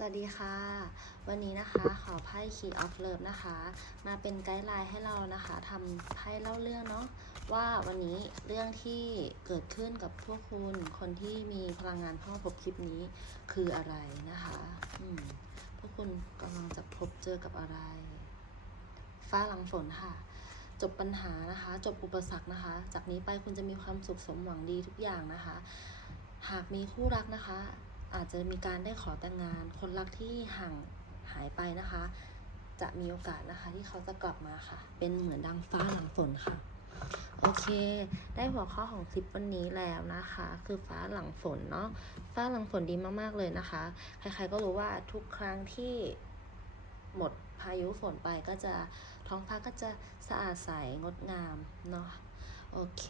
สวัสดีค่ะ วันนี้นะคะขอไพ่ Key of Love นะคะ มาเป็นไกด์ไลน์ให้เรานะคะทำไพ่เล่าเรื่องเนาะว่าวันนี้เรื่องที่เกิดขึ้นกับพวกคุณคนที่มีพลังงานเข้ามาพบคลิปนี้คืออะไรนะคะอืมพวกคุณกำลังจะพบเจอกับอะไร ฟ้าหลังฝนค่ะ จบปัญหานะคะ จบอุปสรรคนะคะ จากนี้ไปคุณจะมีความสุขสมหวังดีทุกอย่างนะคะ หากมีคู่รักนะคะ อาจจะมีการได้ขอแต่งงาน คนรักที่ห่างหายไปนะคะ จะมีโอกาสนะคะที่เขาจะกลับมาค่ะ เป็นเหมือนดังฟ้าหลังฝนค่ะ โอเค ได้หัวข้อของคลิปวันนี้แล้วนะคะ คือฟ้าหลังฝนเนาะ ฟ้าหลังฝนดีมากๆเลยนะคะ ใครๆก็รู้ว่าทุกครั้งที่หมดพายุฝนไปก็จะท้องฟ้าก็จะสะอาดใสงดงามเนาะ โอเค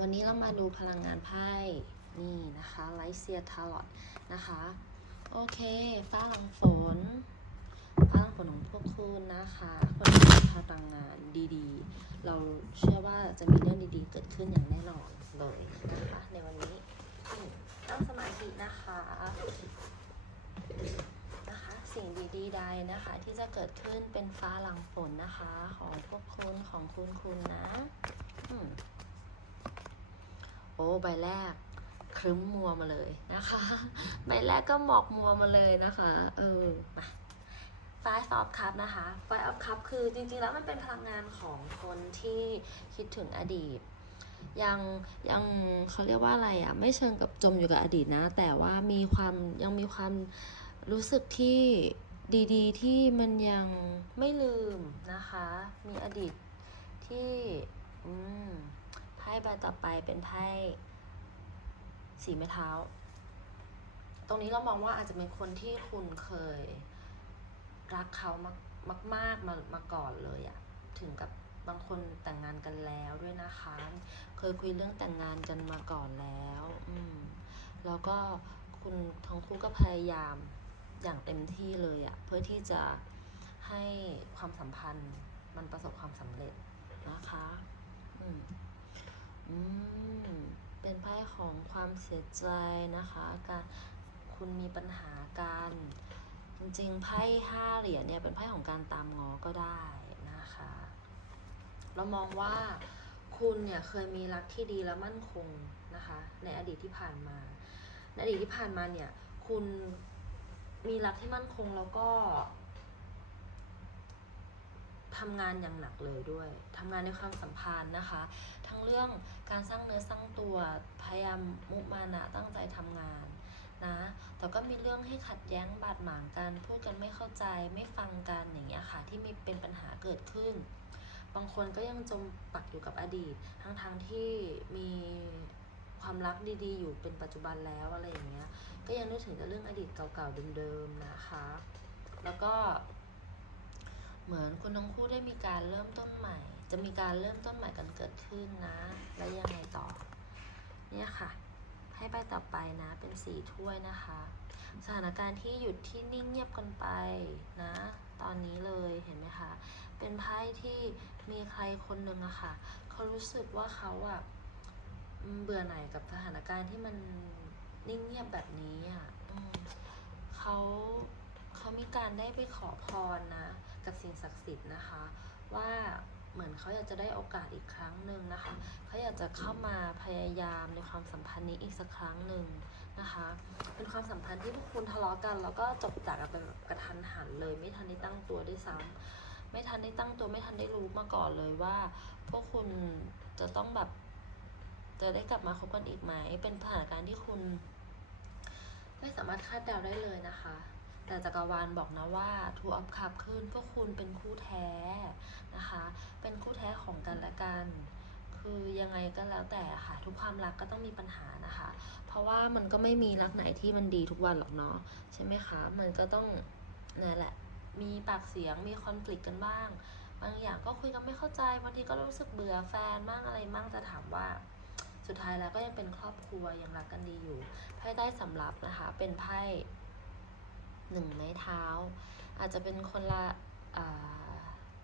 วันนี้เรามาดูพลังงานไพ่ นี่นะคะไลเซียทาร์ลอตนะคะ โอเค ฟ้าหลังฝน ฟ้าหลังฝนของพวกคุณนะคะคนที่มีพลังงานดีๆ เราเชื่อว่าจะมีเรื่องดีๆ เกิดขึ้นอย่างแน่นอนเลยนะคะ ในวันนี้ตั้งสมาธินะคะนะคะสิ่งดีๆใดนะคะ ที่จะเกิดขึ้นเป็นฟ้าหลังฝนนะคะ ของพวกคุณของคุณคุณนะอโอ้ใบแรก รึ้มมัวมาเลยนะคะ ใบแรกก็หมอกมัวมาเลยนะคะ เออมาไฟออฟคัพนะคะไฟออฟคัพคือจริงๆแล้วมันเป็นพลังงานของคนที่คิดถึงอดีต ยังยังเขาเรียกว่าอะไรอะ่ะ ไม่เชิงกับจมอยู่กับอดีตนะ แต่ว่ามีความยังมีความรู้สึกที่ดีๆ ที่มันยังไม่ลืมนะคะ มีอดีตที่อืมไพ่ใบต่อไปเป็นไพ่ สีไม้เท้า ตรงนี้เรามองว่าอาจจะเป็นคนที่คุณเคยรักเขามากมากมามาก่อนเลยอะถึงกับบางคนแต่งงานกันแล้วด้วยนะคะ เคยคุยเรื่องแต่งงานกันมาก่อนแล้ว อืม แล้วก็คุณทั้งคู่ก็พยายามอย่างเต็มที่เลยอะเพื่อที่จะให้ความสัมพันธ์มันประสบความสำเร็จนะคะ อืม อืม เป็นไพ่ของความเสียใจนะคะ การคุณมีปัญหาการจริงๆไพ่ห้าเหรียญเนี่ยเป็นไพ่ของการตามงอก็ได้นะคะ เรามองว่าคุณเนี่ยเคยมีรักที่ดีและมั่นคงนะคะ ในอดีตที่ผ่านมา ในอดีตที่ผ่านมาเนี่ยคุณมีรักที่มั่นคงแล้วก็ ทำงานอย่างหนักเลยด้วยทำงานในความสัมพันธ์นะคะ ทั้งเรื่องการสร้างเนื้อสร้างตัวพยายามมุมานะตั้งใจทำงานนะแต่ก็มีเรื่องให้ขัดแย้งบาดหมางกันพูดกันไม่เข้าใจไม่ฟังกันอย่างเงี้ยค่ะ ที่มีเป็นปัญหาเกิดขึ้น บางคนก็ยังจมปักอยู่กับอดีต ทั้งๆทที่มีความรักดีๆ อยู่เป็นปัจจุบันแล้วอะไรอย่างเงี้ย ก็ยังนึกถึงแต่เรื่องอดีตเก่าๆเดิมๆนะคะ แล้วก็ เหมือนคุณทั้งคู่ได้มีการเริ่มต้นใหม่ จะมีการเริ่มต้นใหม่กันเกิดขึ้นนะ แล้วยังไงต่อ เนี่ยค่ะ ให้ไปต่อไปนะ เป็นสีถ้วยนะคะ สถานการณ์ที่หยุดที่นิ่งเงียบกันไปนะ ตอนนี้เลยเห็นไหมคะ เป็นไพ่ที่มีใครคนหนึ่งอะค่ะ เขารู้สึกว่าเขาอะเบื่อหน่ายกับสถานการณ์ที่มันนิ่งเงียบแบบนี้อะอเขา เขามีการได้ไปขอพรนะกับสิ่งศักดิ์สิทธิ์นะคะ ว่าเหมือนเขาอยากจะได้โอกาสอีกครั้งหนึ่งนะคะ เขาอยากจะเข้ามาพยายามในความสัมพันธ์นี้อีกสักครั้งหนึ่งนะคะ เป็นความสัมพันธ์ที่พวกคุณทะเลาะกัน แล้วก็จบจากกันแบบกระทันหันเลย ไม่ทันได้ตั้งตัวด้วยซ้ำไม่ทันได้ตั้งตัวไม่ทันได้รู้มาก่อนเลยว่า พวกคุณจะต้องแบบจะได้กลับมาคบกันอีกไหม เป็นสถานการณ์ที่คุณ ไม่สามารถคาดเดาได้เลยนะคะ แต่จักรวาลบอกนะว่า Two of Cups ขึ้นพวกคุณเป็นคู่แท้นะคะ เป็นคู่แท้ของกันและกัน คือยังไงก็แล้วแต่ค่ะ ทุกความรักก็ต้องมีปัญหานะคะ เพราะว่ามันก็ไม่มีรักไหนที่มันดีทุกวันหรอกเนาะใช่ไหมคะ มันก็ต้องนั่นแหละ มีปากเสียงมีคอน FLICT กันบ้าง บางอย่างก็คุยกันไม่เข้าใจบางทีก็รู้สึกเบื่อแฟนมั่งอะไรมั่งจะถามว่าสุดท้ายแล้วก็ยังเป็นครอบครัวยังรักกันดีอยู่ไพ่ใต้สำรับนะคะ เป็นไพ่ หนึ่งไม้เท้า อาจจะเป็นคนละ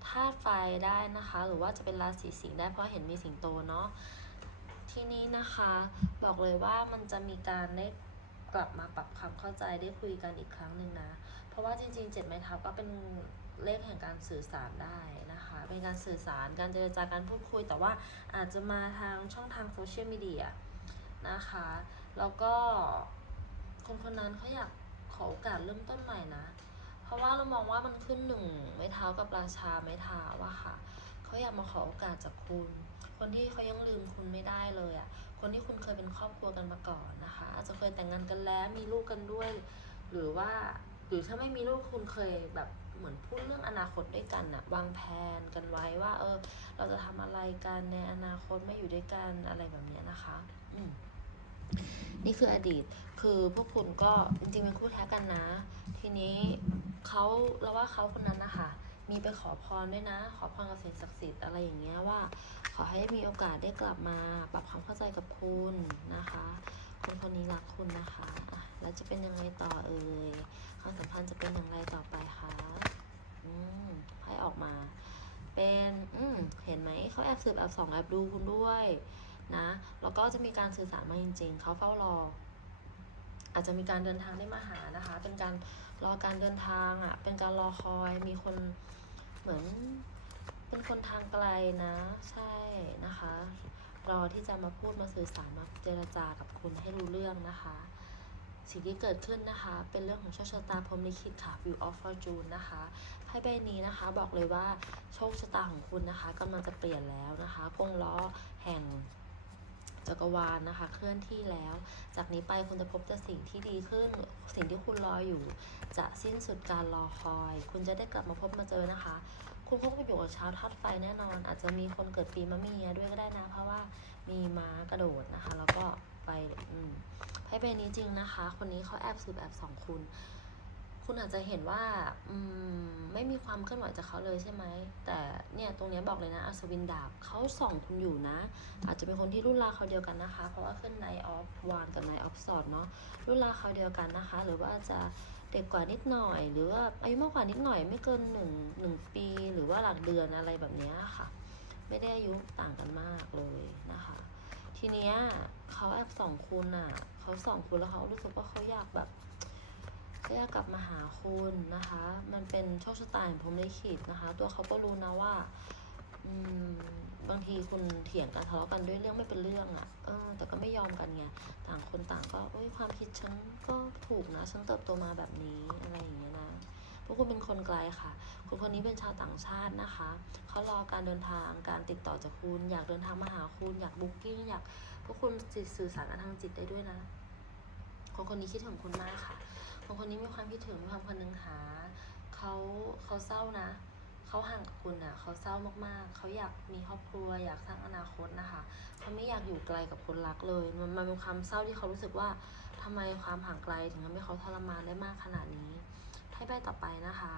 ธาตุไฟได้นะคะ หรือว่าจะเป็นราศีสิงห์ได้เพราะเห็นมีสิงโตเนาะทีนี้นะคะบอกเลยว่ามันจะมีการได้กลับมาปรับความเข้าใจได้คุยกันอีกครั้งหนึ่งนะ เพราะว่าจริงๆเจ็ดไม้เท้าก็เป็นเลขแห่งการสื่อสารได้นะคะ เป็นการสื่อสารการเจรจาการพูดคุย แต่ว่าอาจจะมาทางช่องทางโซเชียลมีเดียนะคะ แล้วก็คนคนนั้นเขาอยาก อโอกาสเริ่มต้นใหม่นะ เพราะว่าเรามองว่ามันขึ้นหนึ่งไม้เท้ากับราชาไม้เท้าอะค่ะเขาอยากมาขอโอกาสจากคุณ คนที่เขายังลืมคุณไม่ได้เลยอะคนที่คุณเคยเป็นครอบครัวกันมาก่อนนะคะ อาจจะเคยแต่งงานกันแล้วมีลูกกันด้วย หรือว่าหรือถ้าไม่มีลูกคุณเคยแบบเหมือนพูดเรื่องอนาคตด้วยกันอะวางแผนกันไว้ว่า เออ เราจะทำอะไรกันในอนาคตไม่อยู่ด้วยกันอะไรแบบเนี้ยนะคะ อืม นี่คืออดีต คือพวกคุณก็จริงๆเป็นคู่แท้กันนะ ทีนี้เขาเราว่าเขาคนนั้นนะคะมีไปขอพรด้วยนะ ขอพรกับสิ่งศักดิ์สิทธิ์อะไรอย่างเงี้ยว่า ขอให้มีโอกาสได้กลับมาปรับความเข้าใจกับคุณนะคะคนคนนี้รักคุณนะคะ แล้วจะเป็นยังไงต่อเอ่ยความสัมพันธ์จะเป็นอย่างไรต่อไปคะอืมให้ออกมา เป็น อืม เห็นไหม เขาแอบสืบแอบส่องแอบดูคุณด้วย นะแล้วก็จะมีการสื่อสารมาจริง ๆเขาเฝ้ารอ อาจจะมีการเดินทางได้มาหานะคะ เป็นการรอการเดินทางอะเป็นการรอคอยมีคนเหมือนเป็นคนทางไกลนะ ใช่นะคะรอที่จะมาพูดมาสื่อสารมาเจรจากับคุณให้รู้เรื่องนะคะ สิ่งที่เกิดขึ้นนะคะ เป็นเรื่องของโชคชะตาพรหมลิขิตค่ะ View of Fortune นะคะไพ่ใบนี้นะคะบอกเลยว่าโชคชะตาของคุณนะคะกำลังจะเปลี่ยนแล้วนะคะกงล้อแห่ง จักรวาลนะคะ เคลื่อนที่แล้ว จากนี้ไปคุณจะพบแต่สิ่งที่ดีขึ้น สิ่งที่คุณรออยู่ จะสิ้นสุดการรอคอย คุณจะได้กลับมาพบมาเจอนะคะ คุณคงไปอยู่กับชาวธาตุไฟแน่นอน อาจจะมีคนเกิดปีมะเมียด้วยก็ได้นะ เพราะว่ามีม้ากระโดดนะคะ แล้วก็ไปอืมไพ่ใบนี้จริงนะคะ คนนี้เขาแอบสืบแอบสองคุณ คุณอาจจะเห็นว่าอืมไม่มีความเคลื่อนไหวจากเขาเลยใช่ไหม แต่เนี่ยตรงนี้บอกเลยนะอัศวินดาบเขาส่องคุณอยู่นะ อาจจะเป็นคนที่รุ่นราเขาเดียวกันนะคะ เพราะว่าขึ้นไนออฟวานกับไนออฟสอดเนาะรุ่นราเขาเดียวกันนะคะ หรือว่าจะเด็กกว่านิดหน่อย หรือว่าอายุมากกว่านิดหน่อยไม่เกินหนึ่งหนึ่งปี หรือว่าหลักเดือนอะไรแบบนี้ค่ะ ไม่ได้อายุต่างกันมากเลยนะคะ ทีเนี้ยเขาแอบส่องคุณอะเขาส่องคุณแล้วเขารู้สึกว่าเขาอยากแบบ เขาอยากกลับมาหาคุณนะคะ มันเป็นโชคชะตาของผมลิขิตนะคะ ตัวเขาก็รู้นะว่าบางทีคุณเถียงกันทะเลาะกันด้วยเรื่องไม่เป็นเรื่องอะ่ะเออ แต่ก็ไม่ยอมกันไง ต่างคนต่างก็อ้ยความคิดฉันก็ถูกนะ ฉันเติบโตมาแบบนี้อะไรอย่างเงี้ยนะ พวกคุณเป็นคนไกลค่ะ คุณคนนี้เป็นชาวต่างชาตินะคะ เขารอการเดินทาง การติดต่อจากคุณ อยากเดินทางมาหาคุณ อยากบุ๊กิ้ง อยาก พวกคุณสื่อสารกันทางจิตได้ด้วยนะ คนคนนี้คิดถึงคุณมากค่ะ คนคนนี้มีความคิดถึงมีความคนนึงหาเขาเขาเศร้านะเขาห่างกับคุณอะเขาเศร้ามากๆ เขาอยากมีครอบครัว อยากสร้างอนาคตนะคะเขาไม่อยากอยู่ไกลกับคนรักเลย มันมันเป็นความเศร้าที่เขารู้สึกว่าทำไมความห่างไกลถึงทำให้เขาทรมานได้มากขนาดนี้ ให้ใบต่อไปนะคะ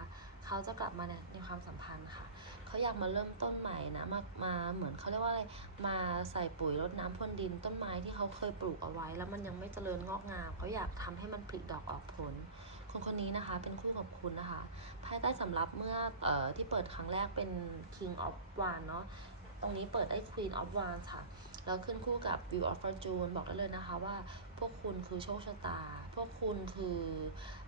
เขาจะกลับมาในในความสัมพันธ์ค่ะ เขาอยากมาเริ่มต้นใหม่นะมามาเหมือนเขาเรียกว่าอะไรมาใส่ปุ๋ยรดน้ำพรวนดินต้นไม้ที่เขาเคยปลูกเอาไว้ แล้วมันยังไม่เจริญงอกงามเขาอยากทำให้มันผลิดอกออกผลคนคนนี้นะคะเป็นคู่กับคุณนะคะ ภายใต้สำรับเมื่อเอ่อที่เปิดครั้งแรกเป็น King of Wands เนาะตรงนี้เปิดได้ Queen of Wands ค่ะ แล้วขึ้นคู่กับ View of Fortune บอกได้เลยนะคะว่า พวกคุณคือโชคชะตา พวกคุณคือ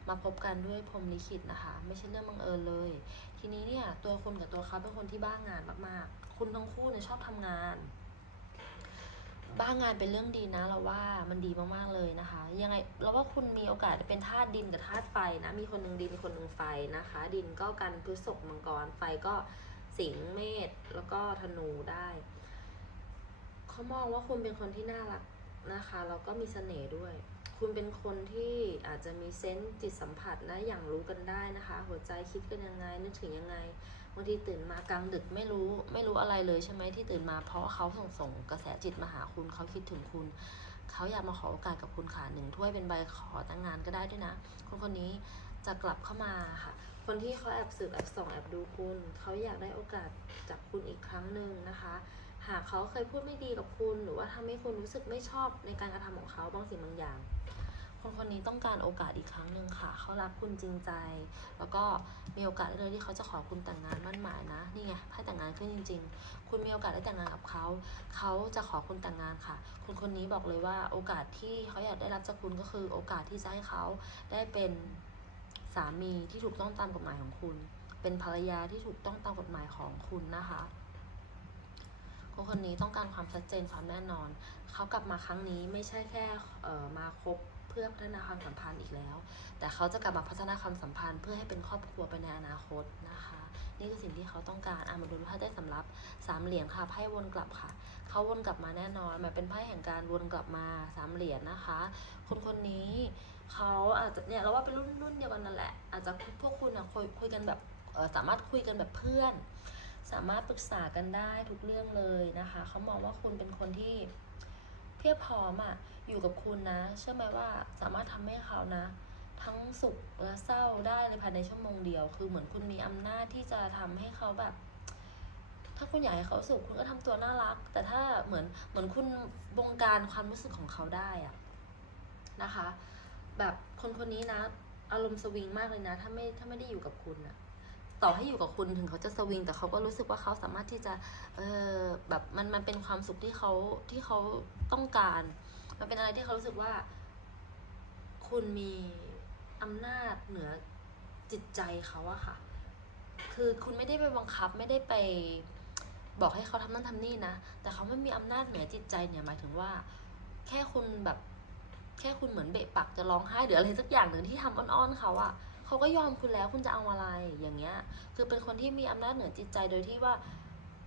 มาพบกันด้วยพรมลิขิตนะคะ ไม่ใช่เรื่องบังเอิญเลย ทีนี้เนี่ยตัวคุณกับตัวเขาเป็นคนที่บ้างงานมากๆ คุณทั้งคู่เนี่ยชอบทำงาน บ้างงานเป็นเรื่องดีนะเราว่ามันดีมากๆเลยนะคะ ยังไงเราว่าคุณมีโอกาสเป็นธาตุดินกับธาตุไฟนะ มีคนหนึ่งดินคนหนึ่งไฟนะคะ ดินก็กันพฤษภมังกรไฟก็สิงห์เมษแล้วก็ธนูได้เขามองว่าคุณเป็นคนที่น่ารักนะคะแล้วก็มีเสน่ห์ด้วย คุณเป็นคนที่อาจจะมีเซนส์จิตสัมผัสนะอย่างรู้กันได้นะคะ หัวใจคิดกันยังไงนึกถึงยังไงบางทีตื่นมากลางดึกไม่รู้ไม่รู้อะไรเลยใช่ไหมที่ตื่นมาเพราะเขาส่งส่งกระแสจิตมาหาคุณเขาคิดถึงคุณเขาอยากมาขอโอกาสกับคุณค่ะหนึ่งถ้วยเป็นใบขอแต่งงานก็ได้ด้วยนะ คนคนนี้จะกลับเข้ามาค่ะ คนที่เขาแอบสืบแอบส่องแอบดูคุณเขาอยากได้โอกาสจากคุณอีกครั้งหนึ่งนะคะหากเขาเคยพูดไม่ดีกับคุณ หรือว่าทำให้คุณรู้สึกไม่ชอบในการกระทำของเขาบางสิ่งบางอย่าง คนคนนี้ต้องการโอกาสอีกครั้งหนึ่งค่ะ เขารักคุณจริงใจ แล้วก็มีโอกาสเลยที่เขาจะขอคุณแต่งงานมั่นหมายนะ นี่ไงไพ่แต่งงานขึ้นจริง ๆ คุณมีโอกาสได้แต่งงานกับเขา เขาจะขอคุณแต่งงานค่ะ คนคนนี้บอกเลยว่าโอกาสที่เขาอยากได้รับจากคุณก็คือโอกาสที่จะให้เขาได้เป็นสามีที่ถูกต้องตามกฎหมายของคุณ เป็นภรรยาที่ถูกต้องตามกฎหมายของคุณนะคะคนคนนี้ต้องการความชัดเจนความแน่นอน เขากลับมาครั้งนี้ไม่ใช่แค่มา คบเพื่อพัฒนาความสัมพันธ์อีกแล้ว แต่เขาจะกลับมาพัฒนาความสัมพันธ์ เพื่อให้เป็นครอบครัวไปในอนาคตนะคะ นี่คือสิ่งที่เขาต้องการอะมาดูไพ่ได้สำรับสามเหรียญค่ะไพ่วนกลับค่ะ เขาวนกลับมาแน่นอนมันเป็นไพ่แห่งการวนกลับมาสามเหรียญนะคะ คนคนนี้เขาอาจจะเนี่ยเราว่าเป็นรุ่นรุ่นเดียวกันนั่นแหละ อาจจะพวกคุณอะคุยคุยกันแบบสามารถคุยกันแบบเพื่อน สามารถปรึกษากันได้ทุกเรื่องเลยนะคะ เขามองว่าคุณเป็นคนที่ เพียบพร้อมอะอยู่กับคุณนะ เชื่อไหมว่าสามารถทำให้เขานะ ทั้งสุขและเศร้าได้ในภายในชั่วโมงเดียว คือเหมือนคุณมีอำนาจที่จะทำให้เขาแบบ ถ้าคุณอยากให้เขาสุขคุณก็ทำตัวน่ารัก แต่ถ้าเหมือนเหมือนคุณบงการความรู้สึกของเขาได้อะนะคะ แบบคนคนนี้นะ อารมณ์สวิงมากเลยนะ ถ้าไม่ถ้าไม่ได้อยู่กับคุณอะ ต่อให้อยู่กับคุณถึงเขาจะสวิง แต่เขาก็รู้สึกว่าเขาสามารถที่จะเออแบบมันมันเป็นความสุขที่เขาที่เขาต้องการ มันเป็นอะไรที่เขารู้สึกว่า คุณมีอำนาจเหนือจิตใจเขาอะค่ะ คือคุณไม่ได้ไปบังคับไม่ได้ไปบอกให้เขาทำนั่นทำนี่นะ แต่เขาไม่มีอำนาจเหนือจิตใจเนี่ยหมายถึงว่า แค่คุณแบบ แค่คุณเหมือนเบะปากจะร้องไห้หรืออะไรสักอย่างหนึ่งที่ทำอ้อนๆเขาอะ เขาก็ยอมคุณแล้วคุณจะเอาอะไรอย่างเงี้ย คือเป็นคนที่มีอำนาจเหนือจิตใจโดยที่ว่า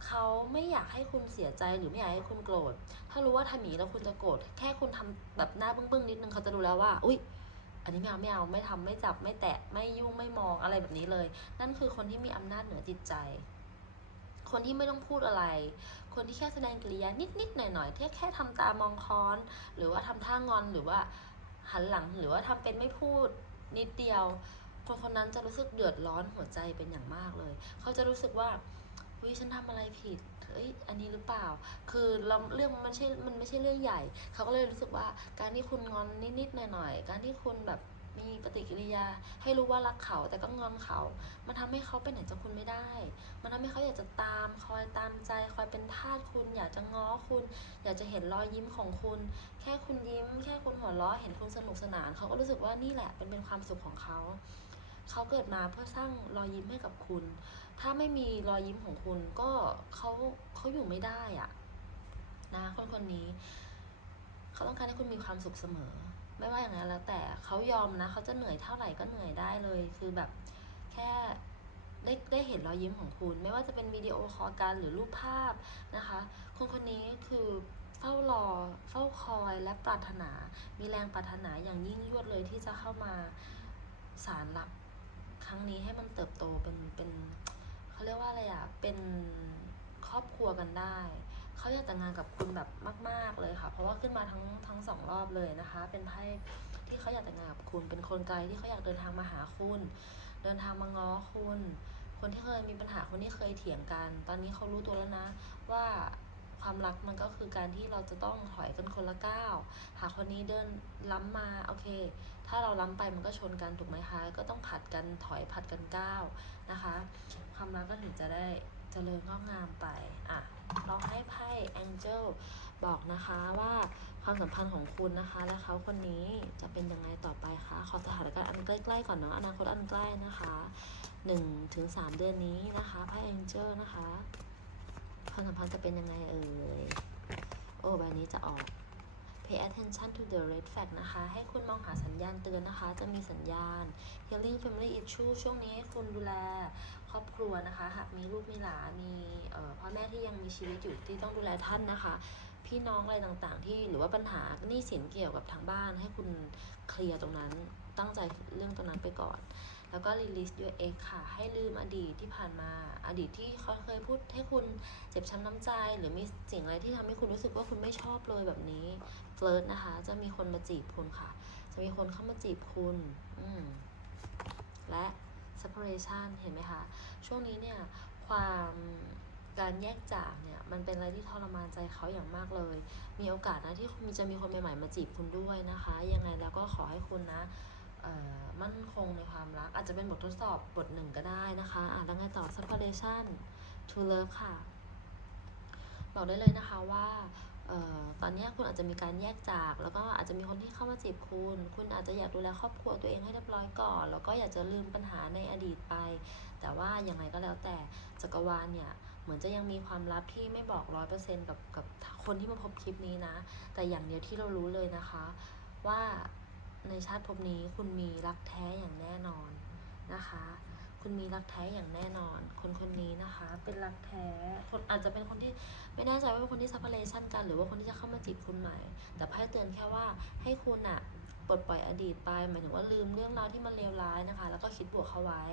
เขาไม่อยากให้คุณเสียใจหรือไม่อยากให้คุณโกรธ ถ้ารู้ว่าทำอย่างนี้แล้วคุณจะโกรธ แค่คุณทำแบบหน้าบึ้งๆนิดนึงเขาจะรู้แล้วว่า อุ้ยอันนี้ไม่เอาไม่เอาไม่ทำไม่จับไม่แตะไม่ยุ่งไม่มองอะไรแบบนี้เลย นั่นคือคนที่มีอำนาจเหนือจิตใจ คนที่ไม่ต้องพูดอะไร คนที่แค่แสดงกิริยานิดๆหน่อยๆแค่แค่ทำตามองค้อน หรือว่าทำท่างอนหรือว่าหันหลังหรือว่าทำเป็นไม่พูดนิดเดียว คนคนนั้นจะรู้สึกเดือดร้อนหัวใจเป็นอย่างมากเลย เขาจะรู้สึกว่าวิฉันทำอะไรผิด เอ้ย อันนี้หรือเปล่า คือเราเรื่องมันไม่ใช่ มันไม่ใช่เรื่องใหญ่ เขาก็เลยรู้สึกว่าการที่คุณงอนนิดๆหน่อยๆ การที่คุณแบบมีปฏิกิริยา ให้รู้ว่ารักเขาแต่ก็งอนเขา มันทำให้เขาไปไหนจากคุณไม่ได้ มันทำให้เขาอยากจะตาม คอยตามใจ คอยเป็นทาสคุณ อยากจะง้อคุณ อยากจะเห็นรอยยิ้มของคุณ แค่คุณยิ้ม แค่คุณหัวเราะ เห็นคุณสนุกสนาน เขาก็รู้สึกว่านี่แหละเป็นเป็นความสุขของเขา เขาเกิดมาเพื่อสร้างรอยยิ้มให้กับคุณ ถ้าไม่มีรอยยิ้มของคุณก็เขาเขาอยู่ไม่ได้อะนะคนคนนี้ เขาต้องการให้คุณมีความสุขเสมอ ไม่ว่าอย่างนั้นแล้วแต่เขายอมนะเขาจะเหนื่อยเท่าไหร่ก็เหนื่อยได้เลย คือแบบแค่ได้ได้เห็นรอยยิ้มของคุณ ไม่ว่าจะเป็นวิดีโอคอลกันหรือรูปภาพนะคะ คนคนนี้คือเฝ้ารอ เฝ้าคอยและปรารถนา มีแรงปรารถนาอย่างยิ่งยวดเลยที่จะเข้ามาสารหลัก ครั้งนี้ให้มันเติบโตเป็นเป็นเขาเรียกว่าอะไรอะเป็นครอบครัวกันได้ เขาอยากแต่งงานกับคุณแบบมาก ๆเลยค่ะ เพราะว่าขึ้นมาทั้งทั้งสองรอบเลยนะคะ เป็นไพ่ที่เขาอยากแต่งงานกับคุณ เป็นคนไกลที่เขาอยากเดินทางมาหาคุณ เดินทางมาง้อคุณ คนที่เคยมีปัญหาคนที่เคยเถียงกัน ตอนนี้เขารู้ตัวแล้วนะ ว่า ความรักมันก็คือการที่เราจะต้องถอยกันคนละก้าวหากคนนี้เดินล้ำมาโอเค ถ้าเราล้ำไปมันก็ชนกันถูกไหมคะก็ต้องผัดกันถอยผัดกันก้าวนะคะ ความรักก็ถึงจะได้เจริญงอกงามไปอะลองให้ไพ่ Angel บอกนะคะว่าความสัมพันธ์ของคุณนะคะและเขาคนนี้จะเป็นยังไงต่อไปคะขอสถานการณ์อันใกล้ๆก่อนเนาะอนาคตอันใกล้นะคะ1ถึง3เดือนนี้นะคะไพ่ Angel นะคะ ความสัมพันธ์จะเป็นยังไงเอ่ย โอ้ใบนี้จะออก pay attention to the red flag นะคะ ให้คุณมองหาสัญญาณเตือนนะคะ จะมีสัญญาณ healing family issue ช่วงนี้ให้คุณดูแลครอบครัวนะคะ หากมีลูกมีหลาน มีพ่อแม่ที่ยังมีชีวิตอยู่ที่ต้องดูแลท่านนะคะ พี่น้องอะไรต่างๆ ที่หรือว่าปัญหาหนี้สินเกี่ยวกับทางบ้าน ให้คุณเคลียร์ตรงนั้น ตั้งใจเรื่องตรงนั้นไปก่อน แล้วก็ release your ex ค่ะ ให้ลืมอดีตที่ผ่านมา อดีตที่เขาเคยพูดให้คุณเจ็บช้ำน้ำใจ หรือมีสิ่งอะไรที่ทำให้คุณรู้สึกว่าคุณไม่ชอบเลยแบบนี้เฟิร์สนะคะ จะมีคนมาจีบคุณค่ะ จะมีคนเข้ามาจีบคุณ อืม และ separation เห็นไหมคะ ช่วงนี้เนี่ย ความการแยกจากเนี่ยมันเป็นอะไรที่ทรมานใจเขาอย่างมากเลย มีโอกาสนะที่มีจะมีคนใหม่ๆมาจีบคุณด้วยนะคะ ยังไงแล้วก็ขอให้คุณนะ มั่นคงในความรัก อาจจะเป็นบททดสอบบทหนึ่งก็ได้นะคะอะแล้วไงต่อ separation to love ค่ะ บอกได้เลยนะคะว่าออตอนนี้คุณอาจจะมีการแยกจาก แล้วก็อาจจะมีคนที่เข้ามาจีบคุณ คุณอาจจะอยากดูแลครอบครัวตัวเองให้เรียบร้อยก่อน แล้วก็อยากจะลืมปัญหาในอดีตไป แต่ว่าอยังไงก็แล้วแต่จักรวาลเนี่ยเหมือนจะยังมีความลับที่ไม่บอกร้อยเปอร์เซ็นกับกับคนที่มาพบคลิปนี้นะ แต่อย่างเดียวที่เรารู้เลยนะคะ ว่า ในชาติภพนี้คุณมีรักแท้อย่างแน่นอนนะคะ คุณมีรักแท้อย่างแน่นอน คนคนนี้นะคะ เป็นรักแท้ คนอาจจะเป็นคนที่ไม่แน่ใจว่าเป็นคนที่ซัพพอร์เชันกัน หรือว่าคนที่จะเข้ามาจีบคุณใหม่ แต่ไพ่เตือนแค่ว่าให้คุณอะปลดปล่อยอดีตไปหมายถึงว่าลืมเรื่องราวที่มันเลวร้ายนะคะ แล้วก็คิดบวกเข้าไว้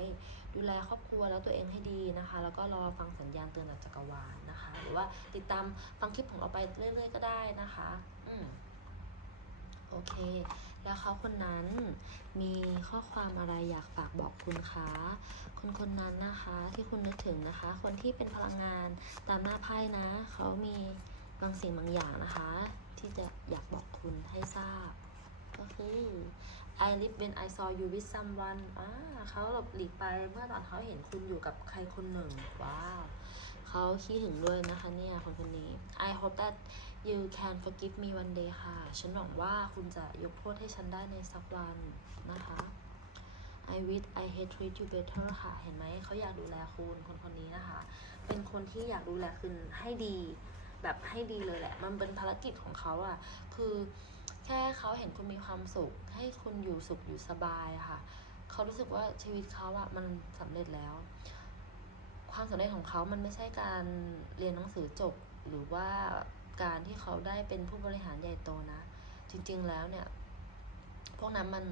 ดูแลครอบครัวแล้วตัวเองให้ดีนะคะ แล้วก็รอฟังสัญญาณเตือนจากจักรวาลนะคะ หรือว่าติดตามฟังคลิปของเราไปเรื่อยๆก็ได้นะคะ อืมโอเค แล้วเขาคนนั้นมีข้อความอะไรอยากฝากบอกคุณคะ คนคนนั้นนะคะที่คุณนึกถึงนะคะ คนที่เป็นพลังงานตามหน้าไพ่นะ เขามีบางสิ่งบางอย่างนะคะ ที่จะอยากบอกคุณให้ทราบ ก็คือ I live when I saw you with someone อ่าเขาหลบหลีกไปเมื่อตอนเขาเห็นคุณอยู่กับใครคนหนึ่ง ว้าว เขาขี้หึงด้วยนะคะเนี่ยคนคนนี้ I hope that you can forgive me one day ค่ะ ฉันหวังว่าคุณจะยกโทษให้ฉันได้ในสักวันนะคะ I wish I had treat you better ค่ะ เห็นไหม เขาอยากดูแลคุณคนคนนี้นะคะ เป็นคนที่อยากดูแลคุณให้ดีแบบให้ดีเลยแหละ มันเป็นภารกิจของเขาอะคือแค่เขาเห็นคุณมีความสุข ให้คุณอยู่สุขอยู่สบายค่ะ เขารู้สึกว่าชีวิตเขาอะมันสำเร็จแล้ว ความสำเร็จของเขามันไม่ใช่การเรียนหนังสือจบ หรือว่าการที่เขาได้เป็นผู้บริหารใหญ่โตนะ จริงๆแล้วเนี่ย พวกนั้นมัน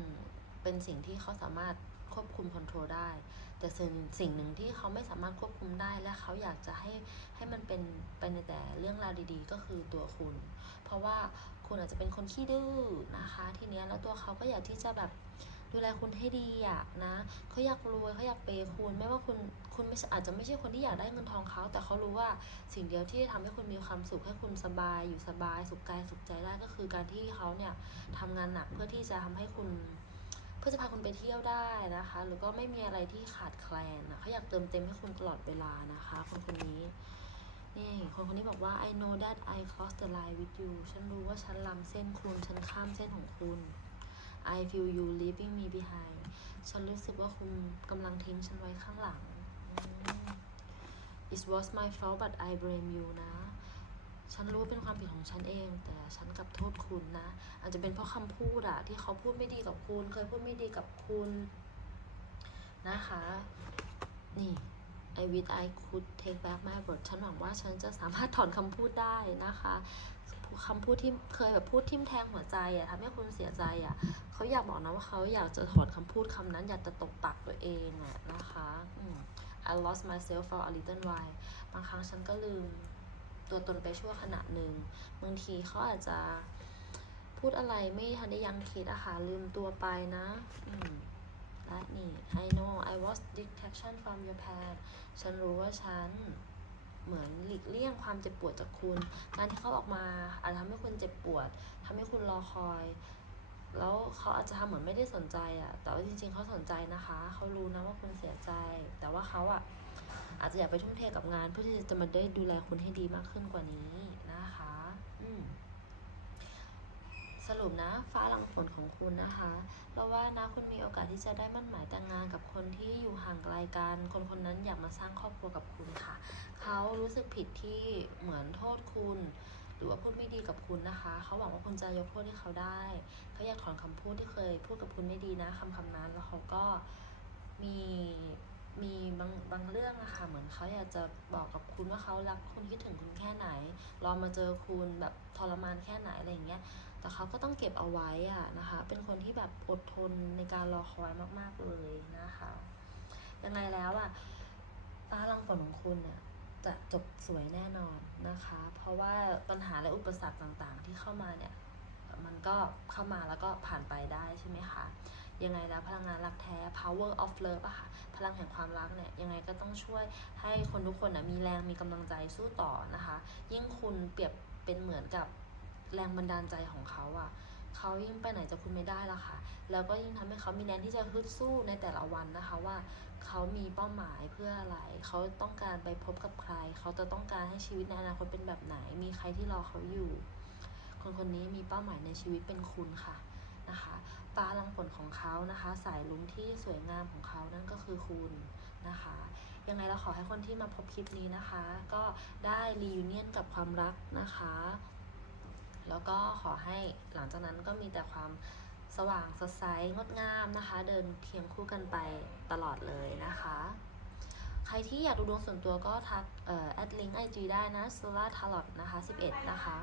เป็นสิ่งที่เขาสามารถควบคุมคอนโทรลได้ แต่สิ่งสิ่งหนึ่งที่เขาไม่สามารถควบคุมได้ และเขาอยากจะให้ให้มันเป็นไปในแต่เรื่องราวดีๆ ก็คือตัวคุณ เพราะว่าคุณอาจจะเป็นคนขี้ดื้อนะคะ ทีเนี้ยแล้วตัวเขาก็อยากที่จะแบบ ดูแลคุณให้ดีอะนะเขาอยากรวยเขาอยากเปย์คุณไม่ว่าคุณคุณไม่อาจจะไม่ใช่คนที่อยากได้เงินทองเขาแต่เขารู้ว่าสิ่งเดียวที่ทำให้คุณมีความสุขให้คุณสบายอยู่สบาย สุขกายสุขใจได้ก็คือการที่เขาเนี่ยทำงานหนักเพื่อที่จะทำให้คุณเพื่อจะพาคุณไปเที่ยวได้นะคะ หรือก็ไม่มีอะไรที่ขาดแคลนนะเขาอยากเติมเต็มให้คุณตลอดเวลานะคะคนคนนี้นี่คนคนนี้บอกว่า I know that I crossed the line with you ฉันรู้ว่าฉันล้ำเส้นคุณ ฉันข้ามเส้นของคุณ I feel you leaving me behind ฉันรู้สึกว่าคุณกำลังทิ้งฉันไว้ข้างหลัง It was my fault but I blame you นะ ฉันรู้เป็นความผิดของฉันเอง แต่ฉันกลับโทษคุณนะ อาจจะเป็นเพราะคำพูดอะที่เขาพูดไม่ดีกับคุณ เคยพูดไม่ดีกับคุณ นะคะ นี่ I wish I could take back my word ฉันหวังว่าฉันจะสามารถถอนคำพูดได้นะคะ คำพูดที่เคยแบบพูดทิ่มแทงหัวใจอะทำให้คุณเสียใจอะเขาอยากบอกนะว่าเขาอยากจะถอนคำพูดคำนั้น อยากจะตบปากตัวเองอะนะคะอืม I lost myself for a little while บางครั้งฉันก็ลืม ตัวตนไปชั่วขณะหนึ่งบางทีเขาอาจจะพูดอะไรไม่ทันได้ยังคิดอะค่ะลืมตัวไปนะอืมและนี่ I know I was distraction from your past ฉันรู้ว่าฉัน เหมือนหลีกเลี่ยงความเจ็บปวดจากคุณ การที่เขาออกมาอาจจะทำให้คุณเจ็บปวดทำให้คุณรอคอย แล้วเขาอาจจะทำเหมือนไม่ได้สนใจอะ่ะ แต่ว่าจริงๆเขาสนใจนะคะ เขารู้นะว่าคุณเสียใจ แต่ว่าเขาอะ่ะอาจจะอยากไปทุ่มเทกับงาน เพื่อที่จะมาได้ดูแลคุณให้ดีมากขึ้นกว่านี้นะคะ อืม รุปนะฟ้าหลังฝนของคุณนะคะ เราว่านะคุณมีโอกาสที่จะได้มั่นหมายแต่งงานกับคนที่อยู่ห่างไกลกันคนคนนั้นอยากมาสร้างครอบครัวกับคุณค่ะ เขารู้สึกผิดที่เหมือนโทษคุณ หรือว่าพูดไม่ดีกับคุณนะคะ เขาหวังว่าคุณจะยกโทษให้เขาได้เขาอยากถอนคำพูดที่เคยพูดกับคุณไม่ดีนะคำคำนั้นแล้วเขาก็มี มีบางบางเรื่องอะค่ะเหมือนเขาอยากจะบอกกับคุณว่าเขารักคุณคิดถึงคุณแค่ไหน รอมาเจอคุณแบบทรมานแค่ไหนอะไรอย่างเงี้ย แต่เขาก็ต้องเก็บเอาไว้อะนะคะ เป็นคนที่แบบอดทนในการรอคอยมากๆเลยนะคะยังไงแล้วอะฟ้ารังฝนของคุณเนี่ยจะจบสวยแน่นอนนะคะ เพราะว่าปัญหาและอุปสรรคต่างๆ ที่เข้ามาเนี่ยมันก็เข้ามาแล้วก็ผ่านไปได้ใช่ไหมคะ ยังไงแล้วพลังงานรักแท้ power of love อะค่ะ พลังแห่งความรักเนี่ย ยังไงก็ต้องช่วยให้คนทุกคนนะมีแรงมีกำลังใจสู้ต่อนะคะ ยิ่งคุณเปรียบเป็นเหมือนกับแรงบันดาลใจของเขาอะเขายิ่งไปไหนจากคุณไม่ได้ละค่ะ แล้วก็ยิ่งทำให้เขามีแรงที่จะฮึดสู้ในแต่ละวันนะคะว่าเขามีเป้าหมายเพื่ออะไร เขาต้องการไปพบกับใคร เขาจะต้องการให้ชีวิตในอนาคตเป็นแบบไหน มีใครที่รอเขาอยู่ คนคนนี้มีเป้าหมายในชีวิตเป็นคุณค่ะนะคะ ฟ้าลังผลของเขานะคะ สายลุ้งที่สวยงามของเขานั่นก็คือคุณนะคะ ยังไงเราขอให้คนที่มาพบคลิปนี้นะคะ ก็ได้รีวิเนียนกับความรักนะคะ แล้วก็ขอให้หลังจากนั้นก็มีแต่ความสว่างสดใสงดงามนะคะ เดินเคียงคู่กันไปตลอดเลยนะคะ ใครที่อยากดูดวงส่วนตัวก็ทักเออแอดลิงก์ไอจีได้นะ s o l a r Tarot นะคะ 11 นะคะ